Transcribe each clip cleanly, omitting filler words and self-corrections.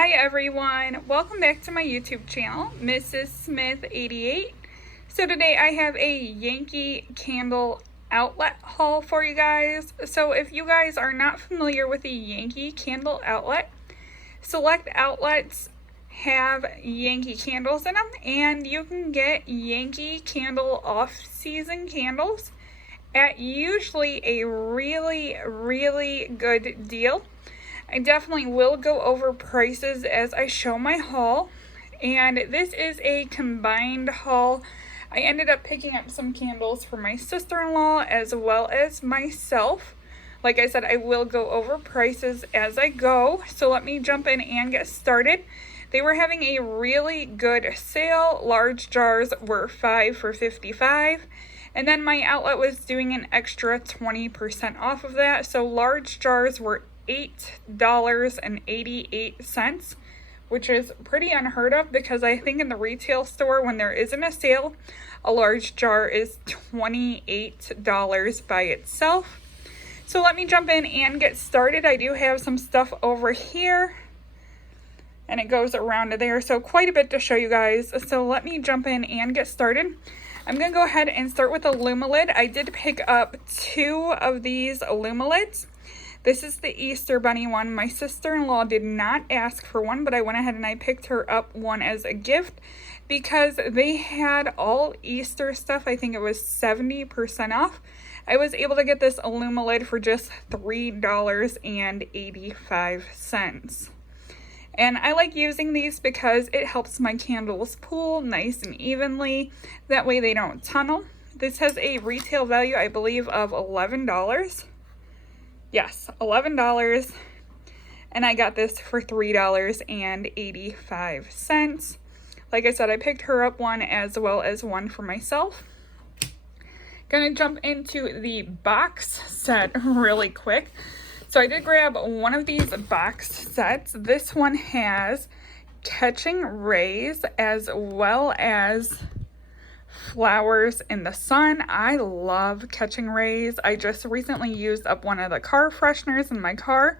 Hi everyone, welcome back to my YouTube channel, Mrs. Smith 88. So today I have a Yankee candle outlet haul for you guys. So if you guys are not familiar with a Yankee candle outlet, select outlets have Yankee candles in them, and you can get Yankee candle off-season candles at usually a really good deal. I definitely will go over prices as I show my haul, and this is a combined haul. I ended up picking up some candles for my sister-in-law as well as myself. Like I said, I will go over prices as I go, so let me jump in and get started. They were having a really good sale. Large jars were 5 for $55. And then my outlet was doing an extra 20% off of that. So large jars were $8.88, which is pretty unheard of because I think in the retail store, when there isn't a sale, a large jar is $28 by itself. So let me jump in and get started. I do have some stuff over here, and it goes around to there, so quite a bit to show you guys. So let me jump in and get started. I'm going to go ahead and start with the Illuma lid. I did pick up 2 of these Illuma lids. This is the Easter Bunny one. My sister-in-law did not ask for one, but I went ahead and I picked her up one as a gift because they had all Easter stuff. I think it was 70% off. I was able to get this Illuma lid for just $3.85. And I like using these because it helps my candles pool nice and evenly. That way they don't tunnel. This has a retail value, I believe, of $11. Yes, $11. And I got this for $3.85. Like I said, I picked her up one as well as one for myself. Gonna jump into the box set really quick. So I did grab one of these box sets. This one has Catching Rays as well as Flowers in the Sun. I love Catching Rays. I just recently used up one of the car fresheners in my car.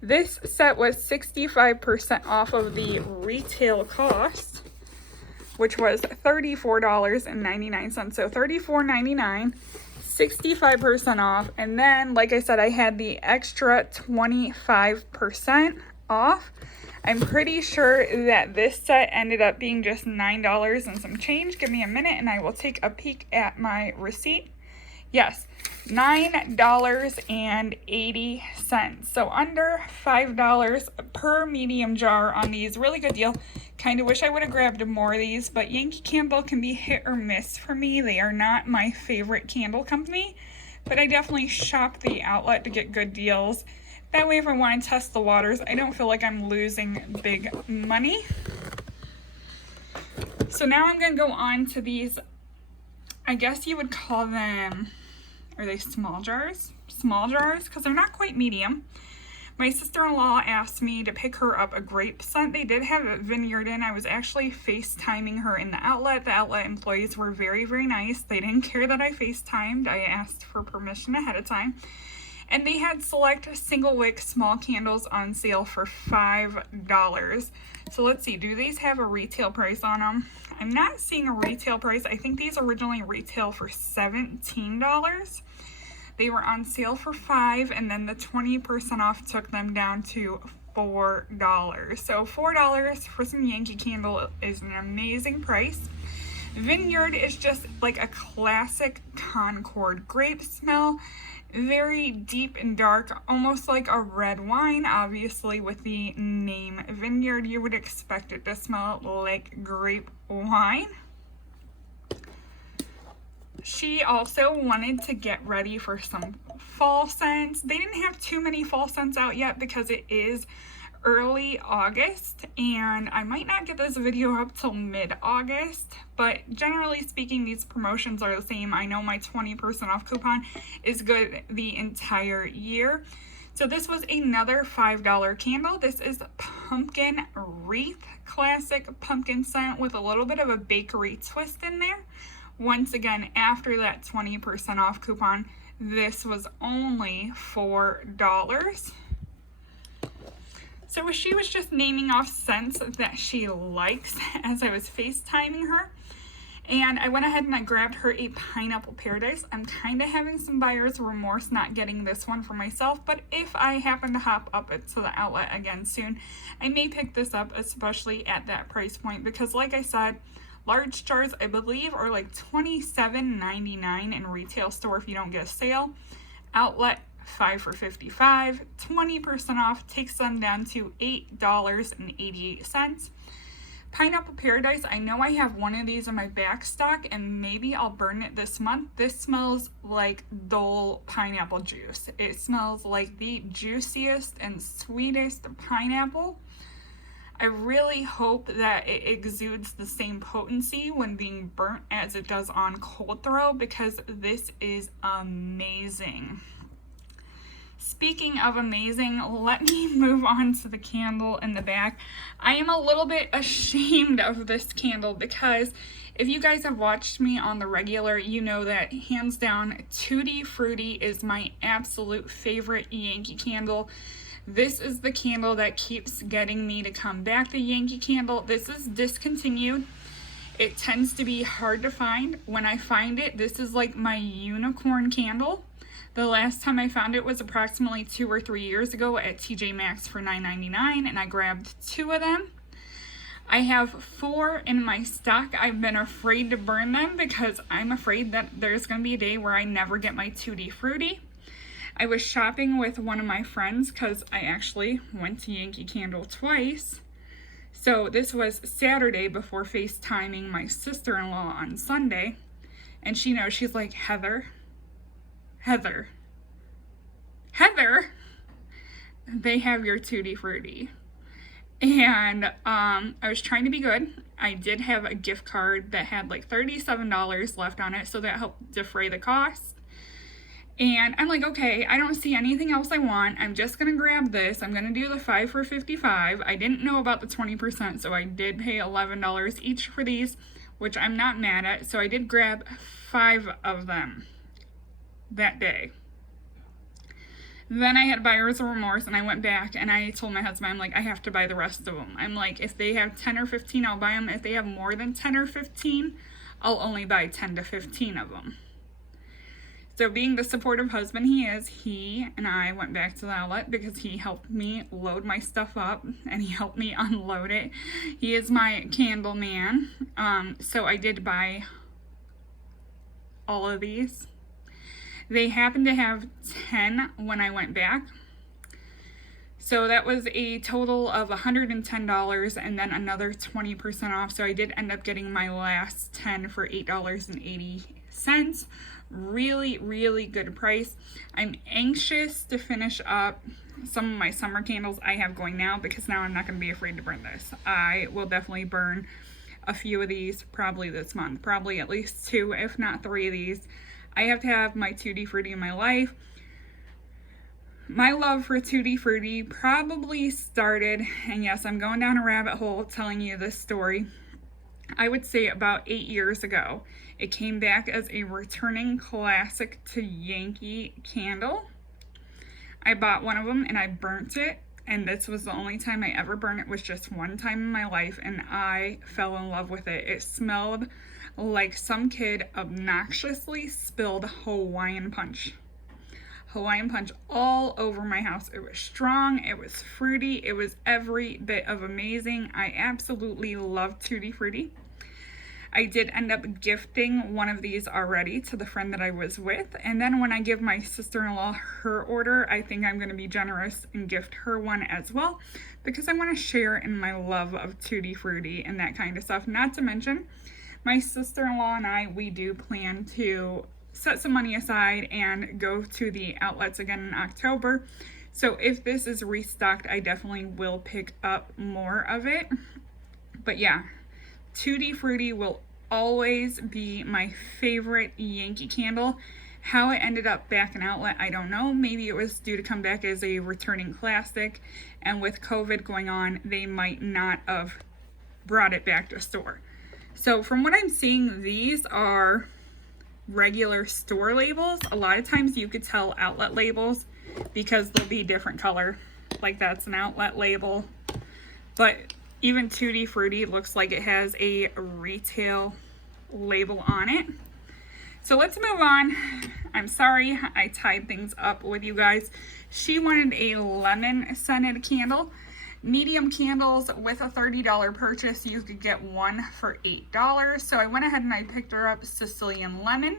This set was 65% off of the retail cost, which was $34.99. So $34.99. 65% off, and then like I said, I had the extra 25% off. I'm pretty sure that this set ended up being just $9 and some change. Give me a minute and I will take a peek at my receipt. Yes, $9.80. So under $5 per medium jar on these. Really good deal. Kind of wish I would have grabbed more of these, but Yankee Candle can be hit or miss for me. They are not my favorite candle company, but I definitely shop the outlet to get good deals. That way, if I want to test the waters, I don't feel like I'm losing big money. So now I'm going to go on to these, I guess you would call them, are they small jars? Small jars, because they're not quite medium. My sister-in-law asked me to pick her up a grape scent. They did have a vineyard in. I was actually FaceTiming her in the outlet. The outlet employees were very nice. They didn't care that I FaceTimed. I asked for permission ahead of time. And they had select single wick small candles on sale for $5. So let's see, do these have a retail price on them? I'm not seeing a retail price. I think these originally retail for $17. They were on sale for $5, and then the 20% off took them down to $4. So $4 for some Yankee Candle is an amazing price. Vineyard is just like a classic Concord grape smell. Very deep and dark, almost like a red wine. Obviously, with the name Vineyard, you would expect it to smell like grape wine. She also wanted to get ready for some fall scents. They didn't have too many fall scents out yet because it is early August, and I might not get this video up till mid-August, but generally speaking, these promotions are the same. I know my 20% off coupon is good the entire year. So this was another $5 candle. This is Pumpkin Wreath, classic pumpkin scent with a little bit of a bakery twist in there. Once again, after that 20% off coupon, this was only $4. So she was just naming off scents that she likes as I was FaceTiming her. And I went ahead and I grabbed her a Pineapple Paradise. I'm kind of having some buyer's remorse not getting this one for myself, but if I happen to hop up to the outlet again soon, I may pick this up, especially at that price point, because like I said, large jars, I believe, are like $27.99 in retail store if you don't get a sale. Outlet, 5 for $55, 20% off, takes them down to $8.88. Pineapple Paradise, I know I have one of these in my back stock and maybe I'll burn it this month. This smells like Dole pineapple juice. It smells like the juiciest and sweetest pineapple. I really hope that it exudes the same potency when being burnt as it does on cold throw, because this is amazing. Speaking of amazing, let me move on to the candle in the back. I am a little bit ashamed of this candle because if you guys have watched me on the regular, you know that hands down, Tutti Frutti is my absolute favorite Yankee candle. This is the candle that keeps getting me to come back to Yankee Candle. This is discontinued. It tends to be hard to find. When I find it, this is like my unicorn candle. The last time I found it was approximately 2 or 3 years ago at TJ Maxx for $9.99, and I grabbed 2 of them. I have 4 in my stock. I've been afraid to burn them because I'm afraid that there's going to be a day where I never get my Tutti Frutti. I was shopping with one of my friends because I actually went to Yankee Candle twice. So this was Saturday before FaceTiming my sister-in-law on Sunday. And she knows, she's like, Heather, they have your Tutti Frutti. And I was trying to be good. I did have a gift card that had like $37 left on it, so that helped defray the cost. And I'm like, okay, I don't see anything else I want. I'm just going to grab this. I'm going to do the 5 for $55. I didn't know about the 20%, so I did pay $11 each for these, which I'm not mad at. So I did grab 5 of them that day. Then I had buyer's remorse and I went back and I told my husband, I'm like, I have to buy the rest of them. I'm like, if they have 10 or 15, I'll buy them. If they have more than 10 or 15, I'll only buy 10 to 15 of them. So being the supportive husband he is, he and I went back to the outlet because he helped me load my stuff up and he helped me unload it. He is my candle man. So I did buy all of these. They happened to have 10 when I went back. So that was a total of $110 and then another 20% off. So I did end up getting my last 10 for $8.80. Really, really good price. I'm anxious to finish up some of my summer candles I have going now because now I'm not going to be afraid to burn this. I will definitely burn a few of these probably this month. Probably at least 2, if not 3 of these. I have to have my Tutti Frutti in my life. My love for Tutti Frutti probably started, and yes, I'm going down a rabbit hole telling you this story, I would say about 8 years ago. It came back as a returning classic to Yankee Candle. I bought one of them and I burnt it, and this was the only time I ever burned it. Was just one time in my life, and I fell in love with it. It smelled like some kid obnoxiously spilled Hawaiian Punch all over my house. It was strong, it was fruity, it was every bit of amazing. I absolutely love Tutti Frutti. I did end up gifting one of these already to the friend that I was with, and then when I give my sister-in-law her order, I think I'm going to be generous and gift her one as well, because I want to share in my love of Tutti Frutti and that kind of stuff. Not to mention, my sister-in-law and I, we do plan to set some money aside and go to the outlets again in October. So if this is restocked, I definitely will pick up more of it. But yeah, Tutti Frutti will always be my favorite Yankee candle. How it ended up back in outlet, I don't know. Maybe it was due to come back as a returning classic, and with COVID going on, they might not have brought it back to store. So from what I'm seeing, these are regular store labels. A lot of times you could tell outlet labels because they'll be different color. like that's an outlet label. But even Tutti Frutti looks like it has a retail label on it. So let's move on. I'm sorry I tied things up with you guys. She wanted a lemon scented candle. Medium candles with a $30 purchase, you could get one for $8. So I went ahead and I picked her up Sicilian Lemon.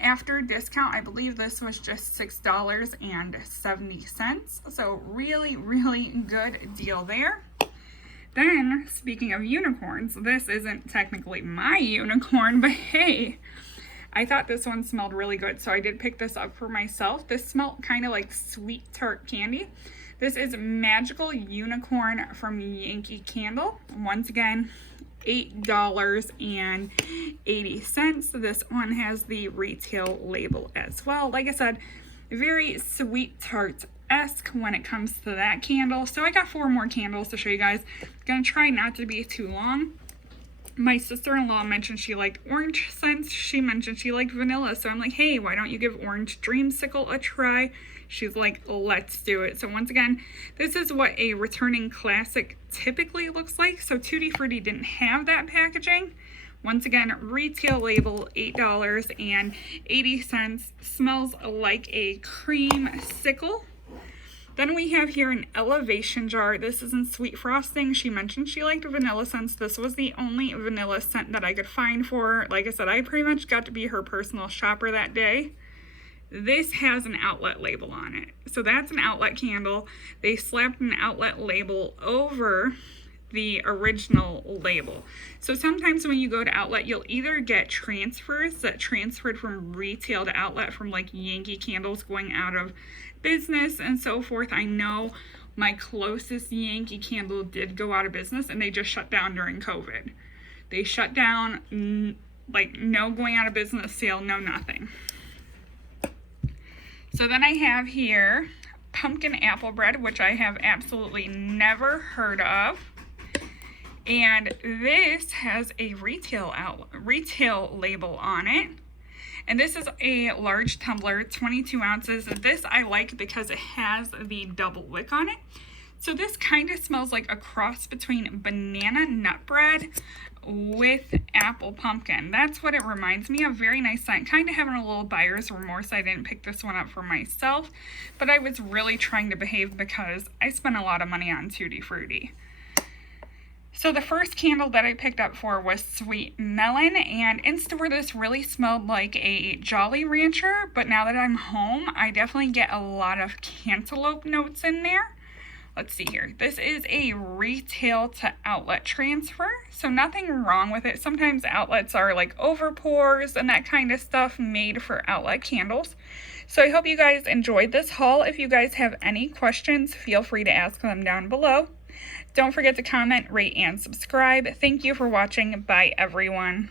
After discount, I believe this was just $6.70. So really, really good deal there. Then, speaking of unicorns, this isn't technically my unicorn, but hey, I thought this one smelled really good, so I did pick this up for myself. This smelled kind of like sweet tart candy. This is Magical Unicorn from Yankee Candle. Once again, $8.80. This one has the retail label as well. Like I said, very sweet tart-esque when it comes to that candle. So I got 4 more candles to show you guys. I'm gonna try not to be too long. My sister-in-law mentioned she liked orange scents. She mentioned she liked vanilla. So I'm like, hey, why don't you give Orange Dreamsicle a try? She's like, let's do it. So once again, this is what a returning classic typically looks like. So Tutti Frutti didn't have that packaging. Once again, retail label, $8.80. Smells like a creamsicle. Then we have here an elevation jar. This is in sweet frosting. She mentioned she liked vanilla scents. This was the only vanilla scent that I could find for her. Like I said, I pretty much got to be her personal shopper that day. This has an outlet label on it. So that's an outlet candle. They slapped an outlet label over the original label. So sometimes when you go to outlet, you'll either get transfers that transferred from retail to outlet, from like Yankee Candles going out of business and so forth. I know my closest Yankee Candle did go out of business, and they just shut down during COVID. They shut down, like no going out of business sale, no nothing. So then I have here pumpkin apple bread, which I have absolutely never heard of. And this has a retail label on it. And this is a large tumbler, 22 ounces. This I like because it has the double wick on it. So this kind of smells like a cross between banana nut bread with apple pumpkin. That's what it reminds me of. Very nice scent. Kind of having a little buyer's remorse. I didn't pick this one up for myself, but I was really trying to behave because I spent a lot of money on Tutti Frutti. So the first candle that I picked up for was Sweet Melon, and in store this really smelled like a Jolly Rancher, but now that I'm home, I definitely get a lot of cantaloupe notes in there. Let's see here. This is a retail to outlet transfer, so nothing wrong with it. Sometimes outlets are like over pours and that kind of stuff made for outlet candles. So I hope you guys enjoyed this haul. If you guys have any questions, feel free to ask them down below. Don't forget to comment, rate, and subscribe. Thank you for watching. Bye, everyone.